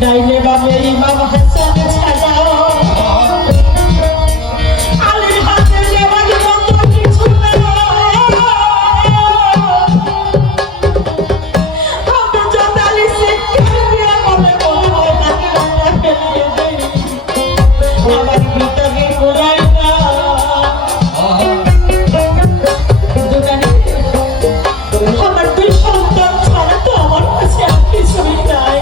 ডাইনে বামে ইমাম হাসান ছাড়া আলীর হাতে নেওয়ার মতো কিছু না। আমি যত আলী শিক্ষা দিয়ে মনে মনে হয় তাকে রান্না ফেলিয়ে দেই। আমার ভিতরে ঘুরাই না আমার দুই সন্তান ছাড়া তো আমার কাছে আর কিছুই নাই।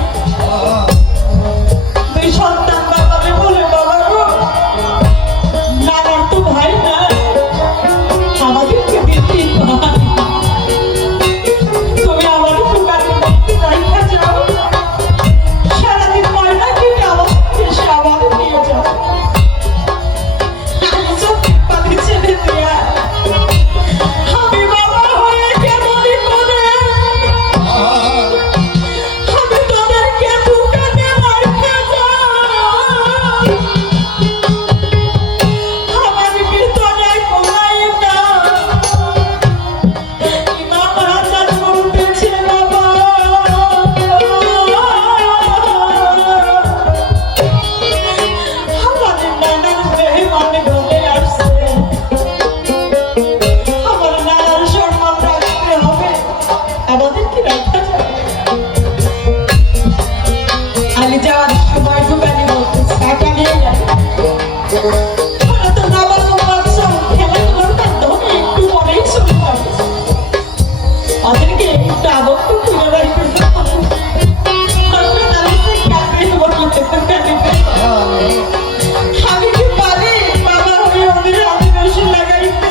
দুই সন্তান বাবাকে বলে বাবা গো নানার তো ভাই না আমাদেরকে দিতে ভাই তুমি আমার দোকানে রাইখা যাও সারাদিন ময়না কিনে আমাকে এসে আমাকে নিয়ে যাও। আমি চোখের পানি ছেড়ে দিয়া আমি বাবা হয়ে কেমনই করে আমি তোদেরকে দোকানে রাইখা যাই। আমার ভিতরে ঘুমাই না ইমাম হাসান বলতেছে বাবা আমাদের নানার মেহমান ঘরে আসছে আমার নানার সম্মান রাখতে হবে আমাদেরকে রাখা যাবে। আলী যাওয়ার সময় দোকানে বলতেছে টাকা নিয়ে যাবে ওরা তো নামাজ বাচ্চা খেলাধুলার মাধ্যমে একটু পরেই চলে যাবে ওদেরকে একটু আবদ্ধ করে রাখবে। আমি কি পারি বাবা হয়ে ওদের হাতে বেশি লাগাইতে?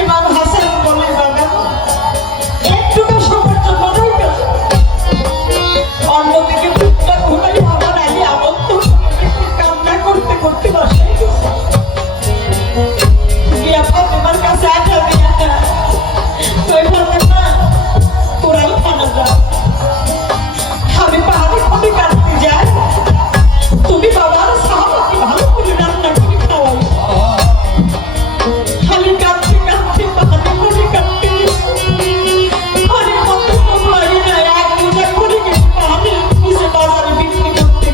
ইমাম হাসান বলে বাবা একটুকু সময়ের জন্য রইবে। অন্যদিকে বুকটা ঘুমাই আমার আলী আবদ্ধ কান্না করতে করতে বসে গিয়া ফাতেমার কাছে আটা দিয়া তুই ফাতেমা কোরআন খানা যা আমি পাহাড়ে খুবই কাটতে যাই তুমি বাবার সাহাবাকে ভালো করে রান্না করে খাওয়াই। খালি কাটতে কাটতে পাহাড়ে খুবই কাটতে অনেক কত লাগে না এক বোঝা করে গেছে পাহাড়ে নিচে বাজারে বিক্রি করতে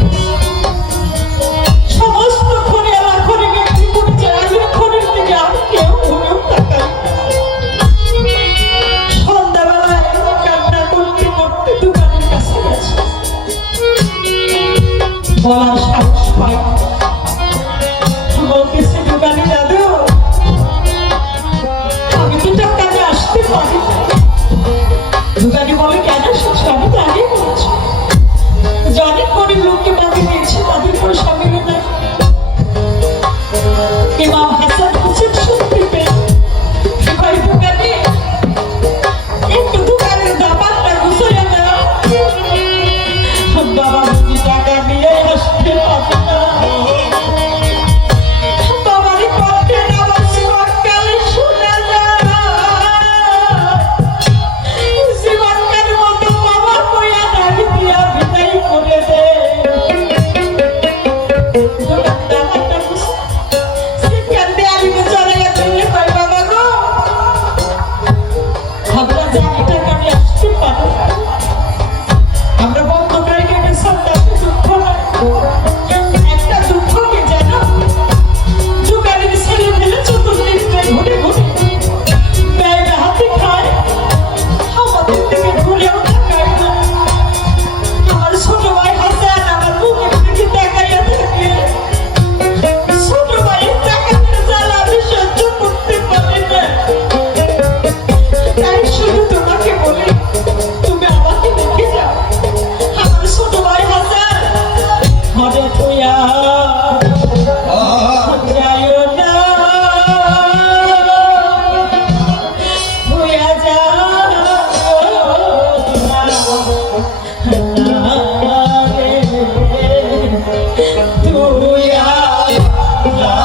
সমস্ত খনি আমার খনি বিক্রি করছে। আমি খনির দিকে আর কেউ ঘুরেও তাকাই সন্ধ্যাবেলায় কান্না করতে করতে দোকানের কাছে গেছে বলার সাহস পাই বলতেছে দোকানে দাদু আমি তো টাকাতে আসতে পারি। দোকানে বলে কেন এসেছো? আমি তো আগেই বলেছি যে অনেক গরিব লোককে বাড়ি দিয়েছে তাদের পয়সা মিলে না। ইমাম হাসান হোসেন শুনতে পেয়ে ভাই দোকানে একটু দোকানের দাবানটা গুছাইয়া দাও বাবা যদি টাকা নিয়ে আসতে পারবে না বাবারই কণ্ঠে নামাজ সকালে শুনে যায় জীবনকার মতো বাবা কইয়া দাবি দিয়া বিদায় করে দে। দাবানটা সেখান দিয়ে আলিমে চলে গেছে কই বাবা গো আমরা জানি টাকা নিয়ে আসতে পারবো আমরা বন্ধ করে গেছিলাম তাতে দুঃখ নাই। একটা দুঃখ কি জানো দোকানের ছেলে ফেলে চতুর্দিকে ঘুরে ঘুরে ব্যাগে হাতে খায় আমাদের থেকে ঘুরেও তাকায় না। আমার ছোট ভাই হাসান আমার মুখের দিকে তাকাইয়া থাকে। ছোট ভাইয়ের টাকার জ্বালা আমি সহ্য করতে পারি না। তাই শুধু তোমাকে বলি তুমি আমাকে দেখে যাও আমার ছোট ভাই হাসান ঘরে তোয়া যাইও না তোয়া যাও না রে তোয়া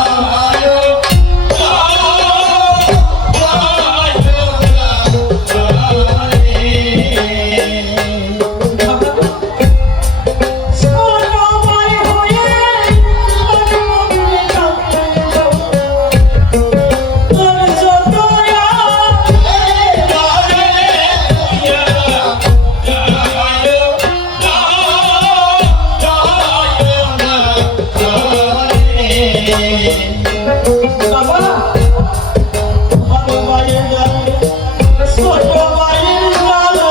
বাবা বড় মায়ের জ্বালা ছোট মায়ের জ্বালা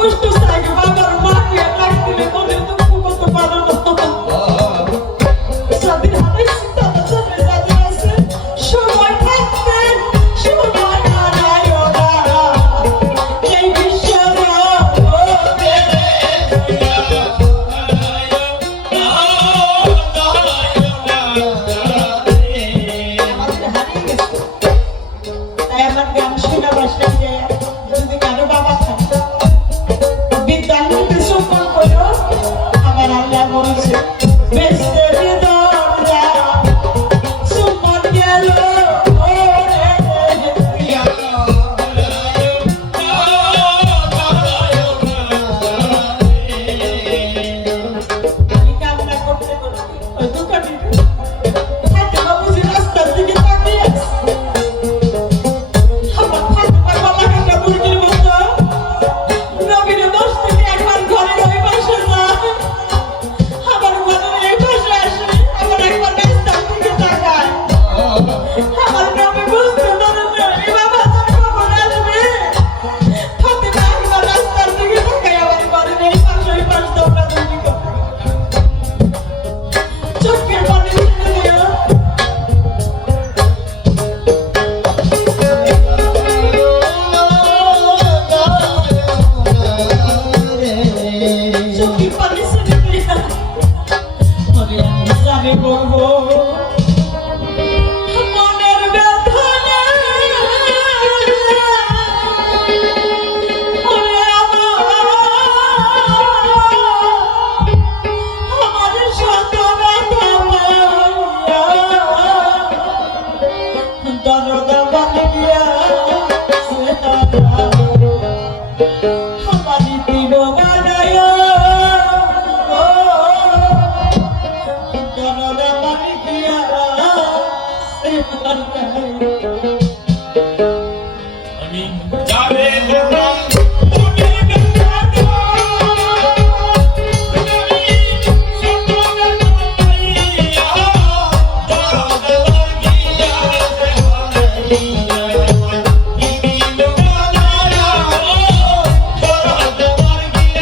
কষ্ট চাই বাবার মাকে ডাক দিলে মনে দুঃখ করতে পারো না যাদের হাতে সীতারা চলে যাদের আছে সময় থাকতে সময় হারায়ও না এই বিশ্বের আমাদের হারিয়ে গেছে তাই আমার গান শোনা বাসায় যায় যদি কারো বাবা থাকে বিদ্যার মধ্যে সম্মান করো আমার আল্লাহ বলছে বেশে দরজা সম্মান গেল আমি কামনা করতে করতে ওই দোকানে ফাতেমা বুঝি রাস্তার দিকে তাকিয়ে আছে আমার ফাতেমার গলা কাটা মুরগির মতো রবিরে 10 থেকে একবার ঘরের ওই পাশে যায় আবার ঘরের এই পাশে আসে আবার একবার রাস্তার দিকে তাকায় আমার গ্রামে বুঝতে পারে না এই বাবা তোর কখন আসবে ফাতেমা একবার রাস্তার দিকে তাকায় আবার ঘরের এই পাশে ওই পাশ দৌড়াদৌড়ি করে চোখের পানি ছেড়ে দিও চোখের পানি ছেড়ে দিও তবে আমি জানি বলবো মনের ব্যথা আমার সন্তান দরদা বানি গিয়া আমারি দিল বানায় দরদা বানি গিয়া আমি যাবে দেখলাম মনের ব্যথা আমি সন্তানের পাইয়া দরদ লাগিয়া ইমিল বানায়া দরদ লাগিয়া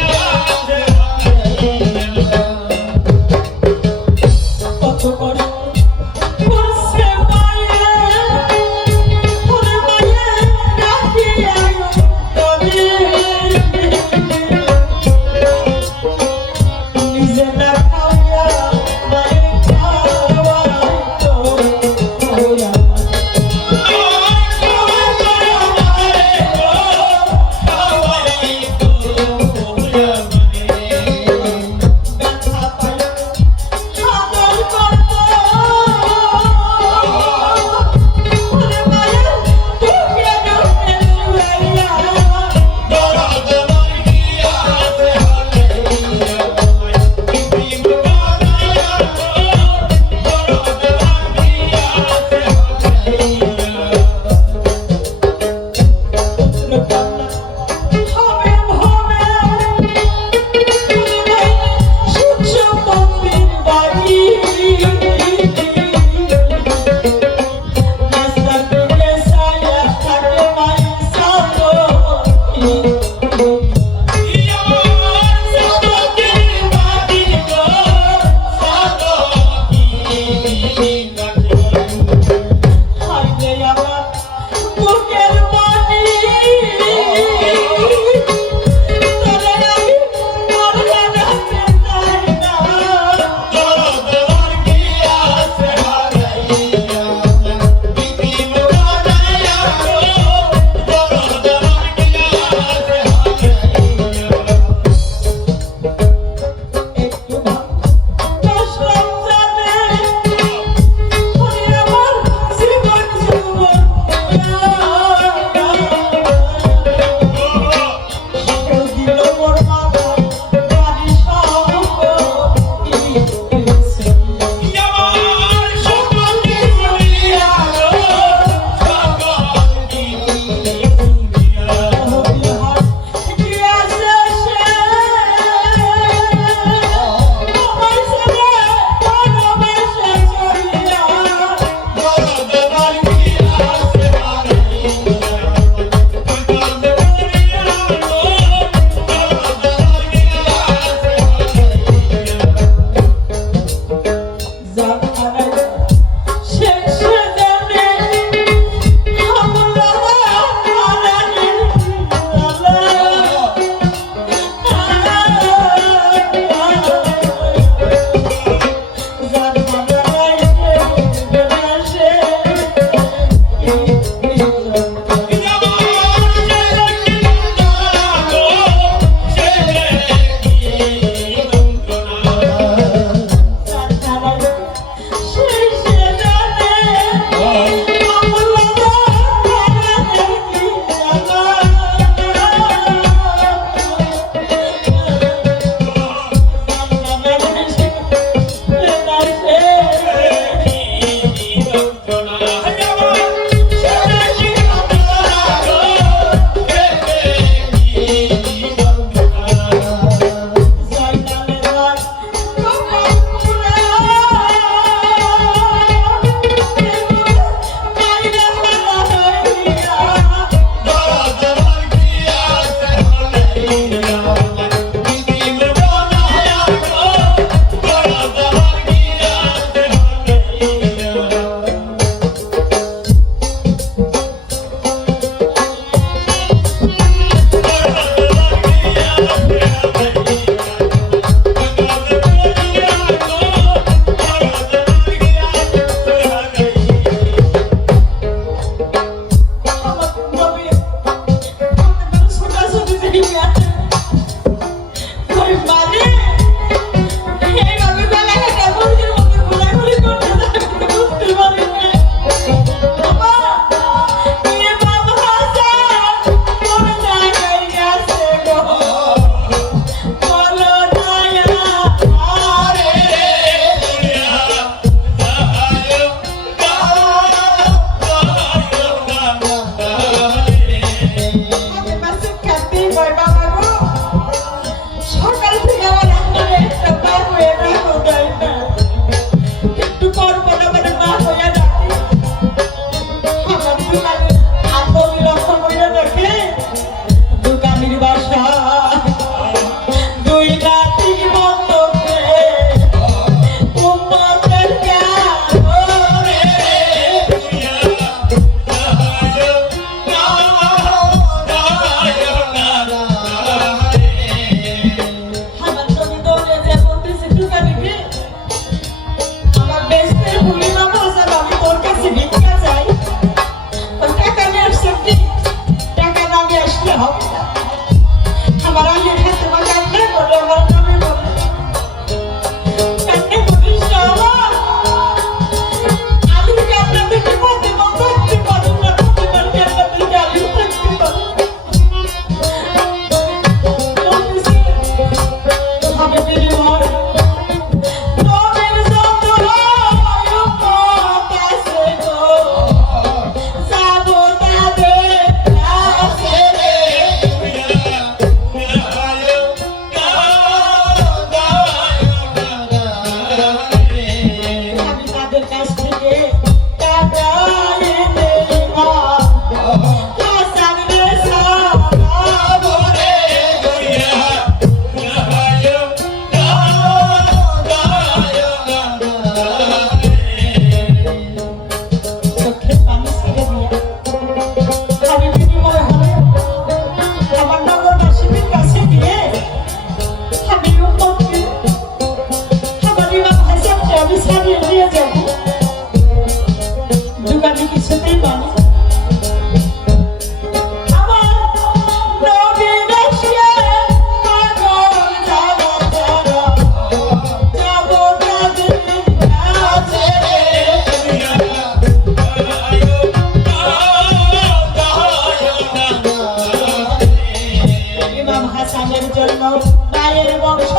মায়ের বংশ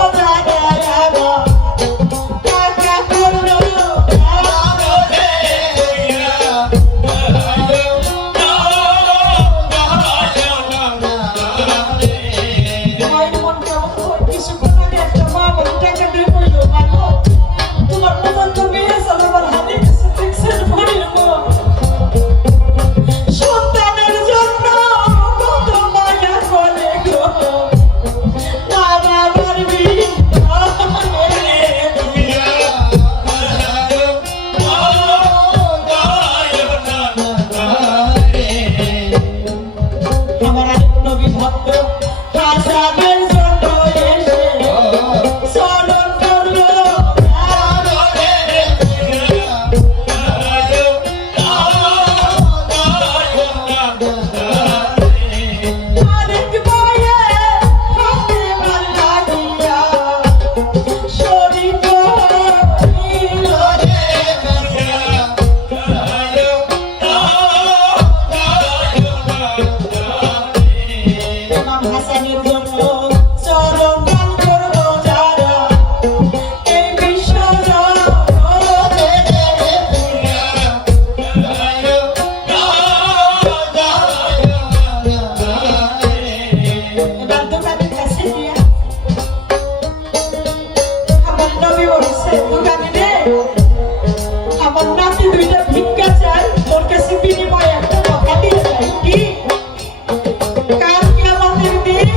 কাকা করলো মায়ের মন কেমন হয় কিছুক্ষণ আগে একটা মা বলে টাকা দিয়ে বললো মাগো তোমার মতন তো মেয়ে চলো আমার হাতে কিছু দেখছেন বাড়ির মন সন্তানের জন্য কত মায়া করে গো বাবা পারবি আমার আরেক নবী ভক্ত হাসানের জন্য এসে চলন করলো আরেক বয়ে হাতে মার লাগিয়া শরীর হইল ইমাম হাসানের জন্য চরণ দান করবো যারা এই বিশ্ব জগতে এবার দোকানের কাছে গিয়া আমার নবী বলছে দোকানে রে আমার নাতি দুইটা ভিক্ষা চাই তোর কাছে বিনিময়ে একটা কথা দিয়ে যাই কি কাল কিয়ামতের দিন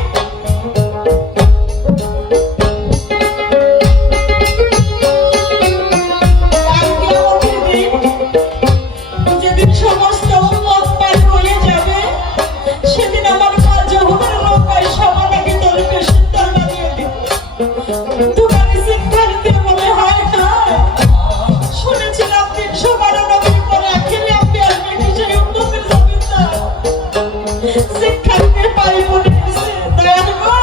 যেদিন সমস্ত উম্মত পার হয়ে যাবে সেদিন আমার মা যৌবনের নৌকায় সবার আগে তোরকে সুন্দর বানিয়ে দিবে দোকানে শিক্ষা দিতে বলে হয় শুনেছিলাম 312 নবীর পরে আখেরি আপনি আসবেন সেই উম্মতের জমিদার শিক্ষা দিতে পারি মনে হয়েছে দয়াল গো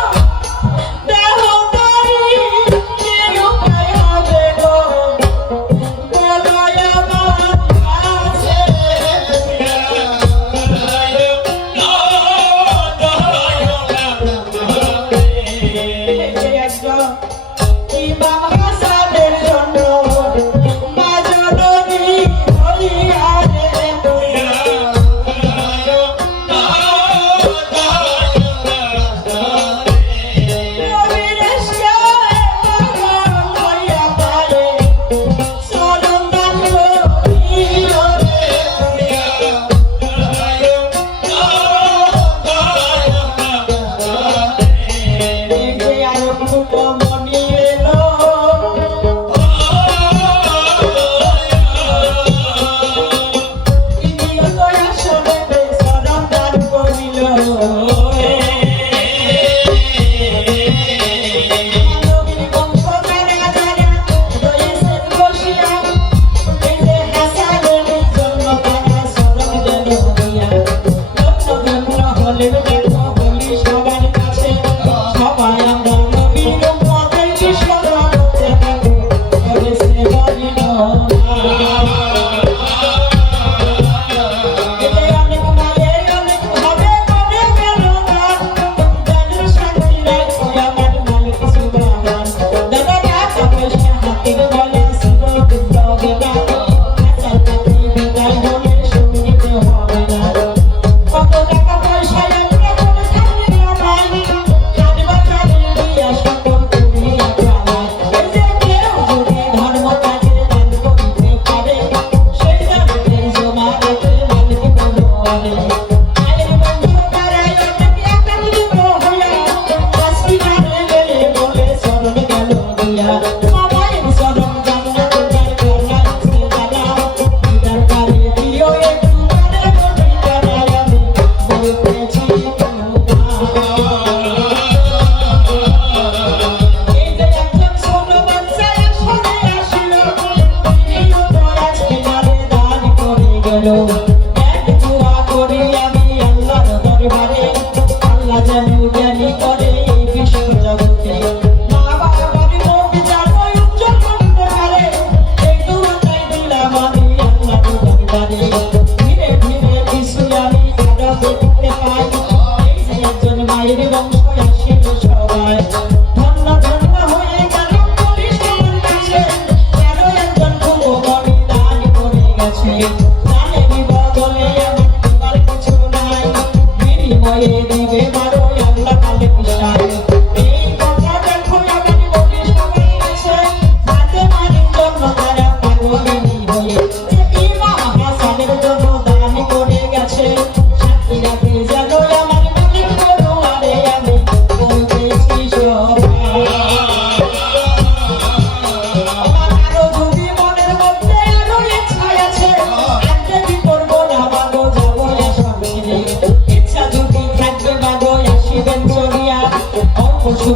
দেহ তারি কি উপায় হবে গো বলো আমার কাছে এই যে একজন ইমাম হাসানের জন্য মা জননী হইয়া রে নবীর এসকে পাগল হইয়া পারে চরণ দান করিল রে এই যে আরম্ভ মনি এলো তিনিও তো আসলে চরণ দান করিল নবীর বংশ যারা যারা রয়েছেন বসিয়া এই যে হাসানের জন্য তারা চরণ দেন দিয়া ধন্য হলেন দেখো বলি সবার কাছে সবাই আমরা নবীর উম্মত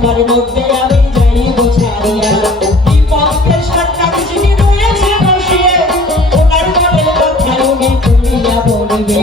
তোমার মধ্যে আমি যাইব ছাড়িয়া বিপক্ষের সরকার যিনি রয়েছে বসিয়ে ওনার মনের কথা উনি তুলিয়া বলবে